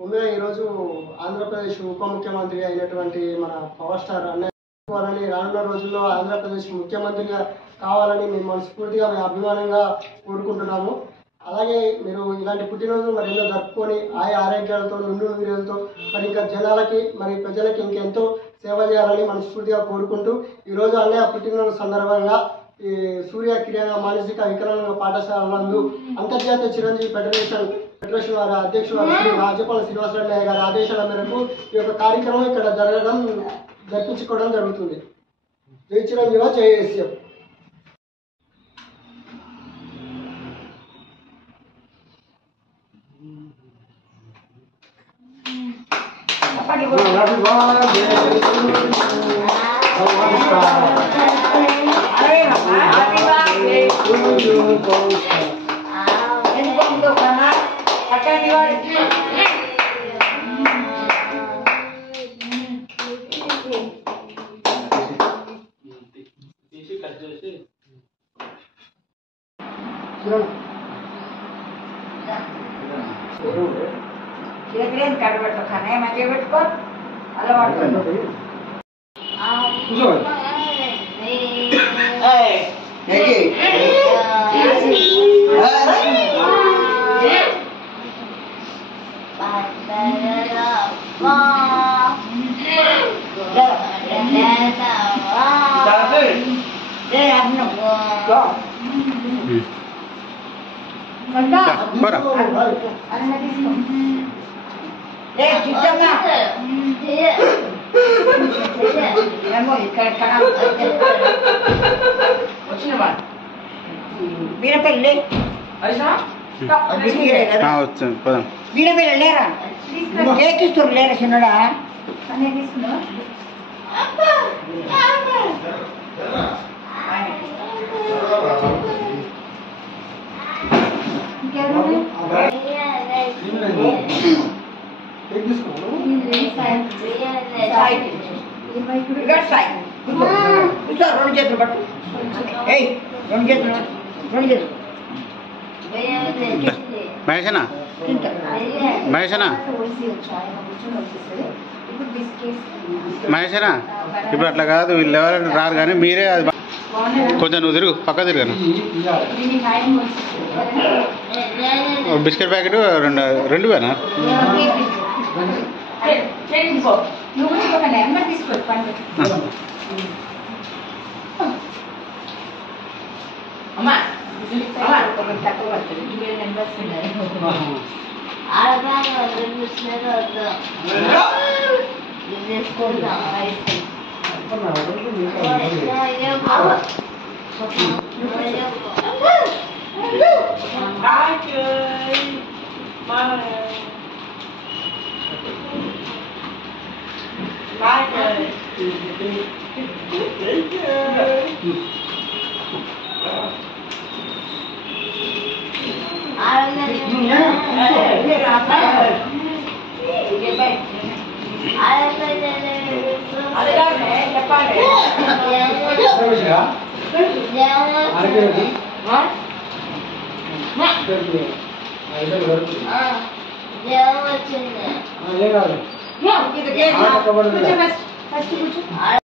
ముందుగా ఈరోజు ఆంధ్రప్రదేశ్ ఉప ముఖ్యమంత్రి అయినటువంటి మన పవర్ స్టార్ అన్నయ్య రానున్న రోజుల్లో ఆంధ్రప్రదేశ్ ముఖ్యమంత్రిగా కావాలని మేము మనస్ఫూర్తిగా మేము అభిమానంగా కోరుకుంటున్నాము. అలాగే మీరు ఇలాంటి పుట్టినరోజు మరి ఎన్నో జరుపుకొని ఆరోగ్యాలతో నుండు వీరులతో మరి ఇంకా జనాలకి మరి ప్రజలకి ఇంకెంతో సేవ చేయాలని మనస్ఫూర్తిగా కోరుకుంటూ ఈరోజు అన్నయ్య పుట్టినరోజు సందర్భంగా ఈ సూర్య కిరణ్ మానసిక వికలాంగుల పాఠశాల నందు అంతర్జాతీయ చిరంజీవి ఫెడరేషన్ వారి అధ్యక్షుడు శ్రీ రాజ్యపాల శ్రీనివాసరెడ్డి గారి ఆదేశాల మేరకు ఈ యొక్క కార్యక్రమం ఇక్కడ జరిపించుకోవడం జరుగుతుంది. జై చిరంజీవ, జై ఏసీఎం. కడబెట్టు కానీ మంచిగా పెట్టుకో అలవాటు బీరపల్లి బీరపల్లి లేరా కేకిస్తారు లేరా చిన్నడా రెండు చేతులు పట్టు రెండు చేతులు మహేషనా మహేషనా ఇప్పుడు అట్లా కాదు, వీళ్ళు ఎవరైనా రారు కానీ మీరే అది కొంచెం నువ్వు తిరుగు పక్క తిరిగాను. బిస్కెట్ ప్యాకెట్ రెండు వేనా? వచ్చింది